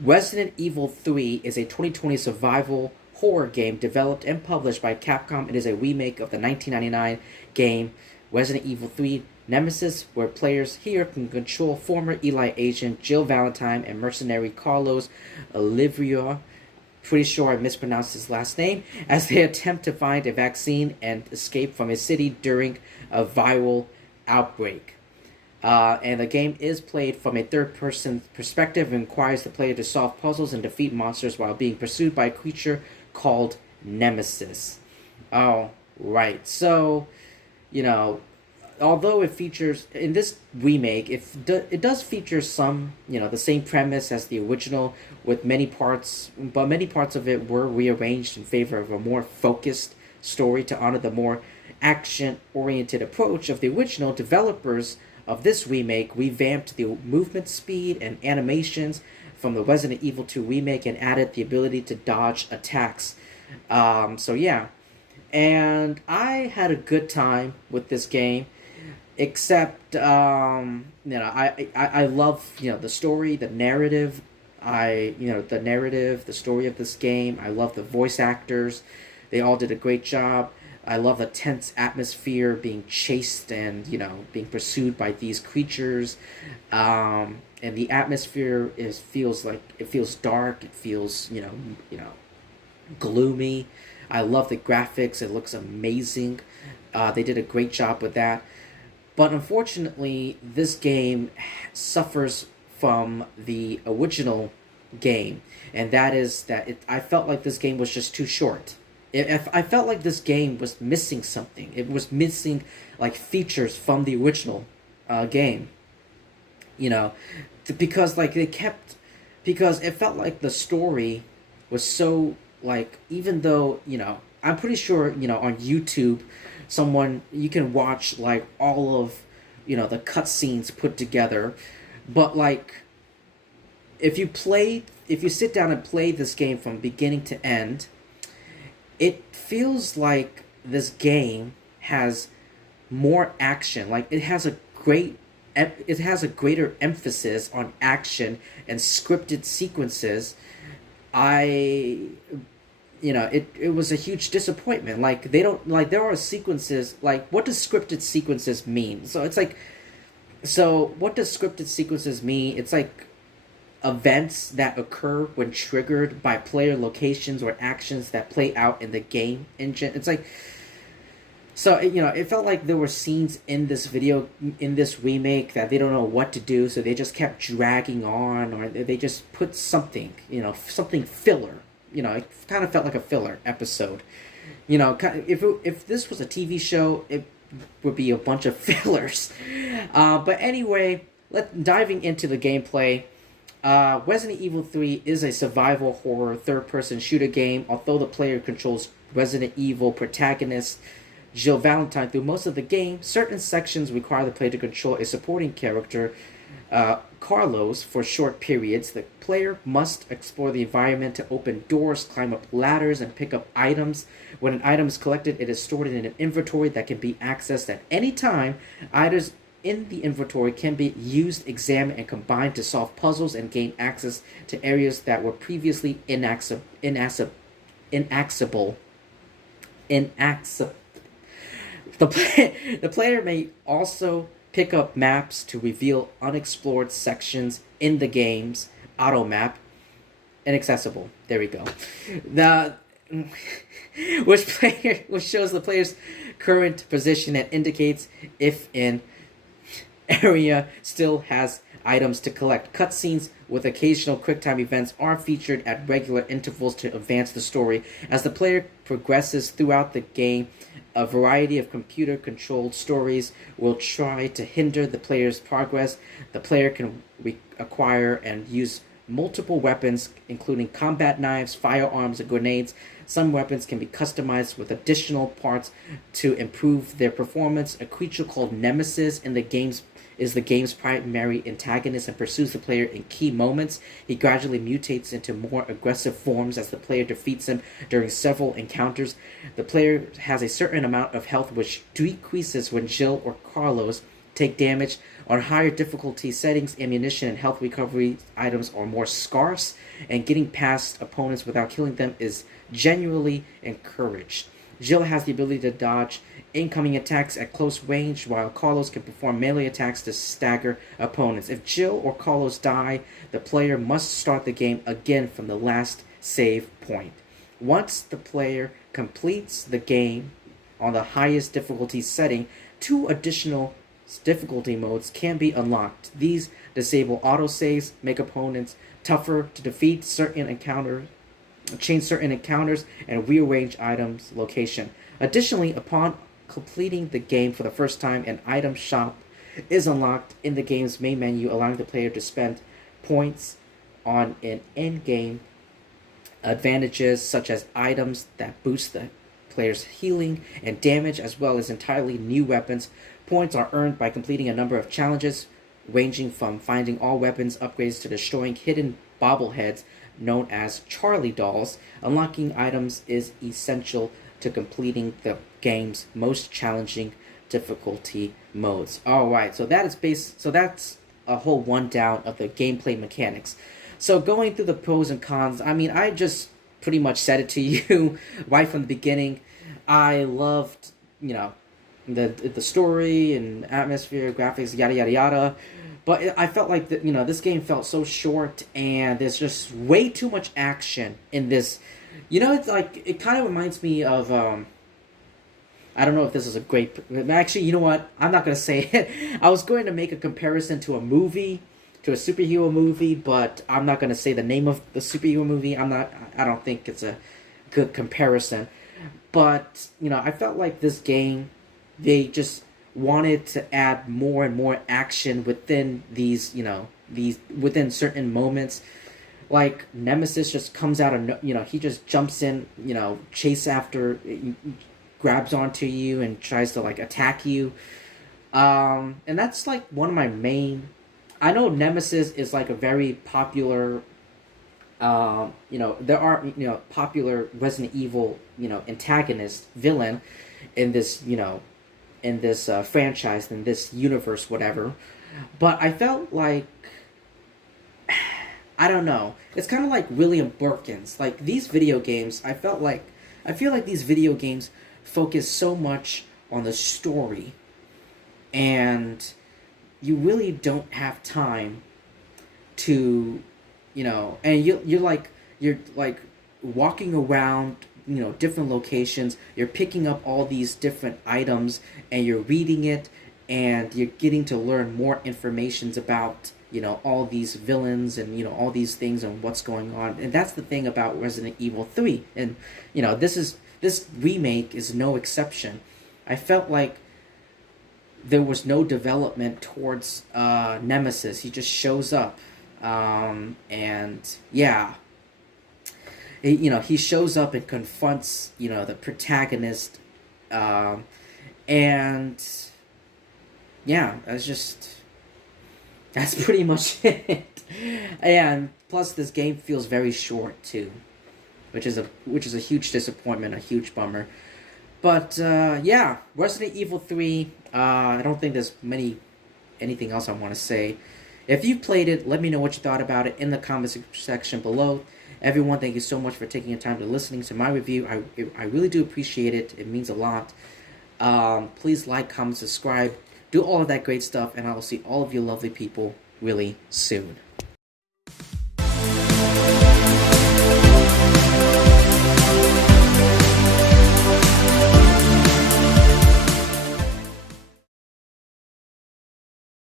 Resident Evil 3 is a 2020 survival horror game developed and published by Capcom. It is a remake of the 1999 game Resident Evil 3 Nemesis, where players here can control former Eli agent Jill Valentine and mercenary Carlos Oliveira. Pretty sure I mispronounced his last name, as they attempt to find a vaccine and escape from a city during a viral outbreak. And the game is played from a third-person perspective and requires the player to solve puzzles and defeat monsters while being pursued by a creature called Nemesis. Oh, right. So, although it features, in this remake, it does feature some, the same premise as the original with many parts, but many parts of it were rearranged in favor of a more focused story to honor the more action-oriented approach of the original. Developers of this remake revamped the movement speed and animations from the Resident Evil 2 remake and added the ability to dodge attacks. So yeah, and I had a good time with this game, except I love the story, the narrative. The story of this game. I love the voice actors; they all did a great job. I love the tense atmosphere, being chased and being pursued by these creatures, and the atmosphere feels dark. It feels gloomy. I love the graphics. It looks amazing. They did a great job with that. But unfortunately, this game suffers from the original game, and that is that I felt like this game was just too short. I felt like this game was missing something. It was missing like features from the original game. Because because it felt like the story was so like, even though I'm pretty sure on YouTube you can watch like all of the cutscenes put together, but like if you sit down and play this game from beginning to end, it feels like this game has more action. Like it has a greater emphasis on action and scripted sequences. It was a huge disappointment. Like they don't like there are sequences like what does scripted sequences mean? So what does scripted sequences mean? It's like events that occur when triggered by player locations or actions that play out in the game engine. It's like, so it felt like there were scenes in this remake that they don't know what to do, so they just kept dragging on, or they just put something filler. It kind of felt like a filler episode. If this was a TV show, it would be a bunch of fillers. But anyway, diving into the gameplay. Resident Evil 3 is a survival horror third-person shooter game. Although the player controls Resident Evil protagonist Jill Valentine through most of the game, certain sections require the player to control a supporting character, Carlos, for short periods. The player must explore the environment to open doors, climb up ladders, and pick up items. When an item is collected, it is stored in an inventory that can be accessed at any time. Items in the inventory can be used, examined, and combined to solve puzzles and gain access to areas that were previously inaccessible. The player may also pick up maps to reveal unexplored sections in the game's auto map. Inaccessible. There we go. Which shows the player's current position and indicates if an area still has items to collect. Cutscenes with occasional QuickTime events are featured at regular intervals to advance the story. As the player progresses throughout the game, a variety of computer-controlled stories will try to hinder the player's progress. The player can acquire and use multiple weapons, including combat knives, firearms, and grenades. Some weapons can be customized with additional parts to improve their performance. A creature called Nemesis is the game's primary antagonist and pursues the player in key moments. He gradually mutates into more aggressive forms as the player defeats him during several encounters. The player has a certain amount of health which decreases when Jill or Carlos take damage. On higher difficulty settings, ammunition and health recovery items are more scarce, and getting past opponents without killing them is genuinely encouraged. Jill has the ability to dodge incoming attacks at close range, while Carlos can perform melee attacks to stagger opponents. If Jill or Carlos die, the player must start the game again from the last save point. Once the player completes the game on the highest difficulty setting, 2 additional difficulty modes can be unlocked. These disable autosaves, make opponents tougher to defeat, change certain encounters, and rearrange items' location. Additionally, upon completing the game for the first time, an item shop is unlocked in the game's main menu, allowing the player to spend points on an end-game advantages such as items that boost the player's healing and damage, as well as entirely new weapons. Points are earned by completing a number of challenges, ranging from finding all weapons upgrades to destroying hidden bobbleheads known as Charlie dolls. Unlocking items is essential to completing the game's most challenging difficulty modes. Alright, so that's a whole rundown of the gameplay mechanics. So going through the pros and cons, I mean, I just pretty much said it to you right from the beginning. I loved, the story and atmosphere, graphics, yada yada yada. But I felt like this game felt so short, and there's just way too much action in this. It's like, it kind of reminds me of I don't know if this is a great. Actually, you know what? I'm not gonna say it. I was going to make a comparison to a movie, to a superhero movie, but I'm not gonna say the name of the superhero movie. I don't think it's a good comparison. But I felt like this game, they just wanted to add more and more action within these within certain moments. Like Nemesis just comes out of he just jumps in, chase after, grabs onto you and tries to attack you. And that's one of my main. I know Nemesis is a very popular. There are popular Resident Evil antagonist villain in this in this franchise, in this universe, whatever. But I felt like, I don't know. It's kind of like William Birkin's. These video games, I feel like these video games focus so much on the story, and you really don't have time to, and you're walking around, different locations. You're picking up all these different items, and you're reading it, and you're getting to learn more informations about all these villains and all these things and what's going on. And that's the thing about Resident Evil 3, and this remake is no exception. I felt like there was no development towards Nemesis. He just shows up, and yeah, he shows up and confronts the protagonist, and yeah, that's pretty much it. And plus, this game feels very short too, which is a huge disappointment, a huge bummer. But yeah, Resident Evil 3. I don't think there's anything else I want to say. If you played it, let me know what you thought about it in the comment section below. Everyone, thank you so much for taking the time to listening to my review. I really do appreciate it. It means a lot. Please like, comment, subscribe. Do all of that great stuff, and I will see all of you lovely people really soon.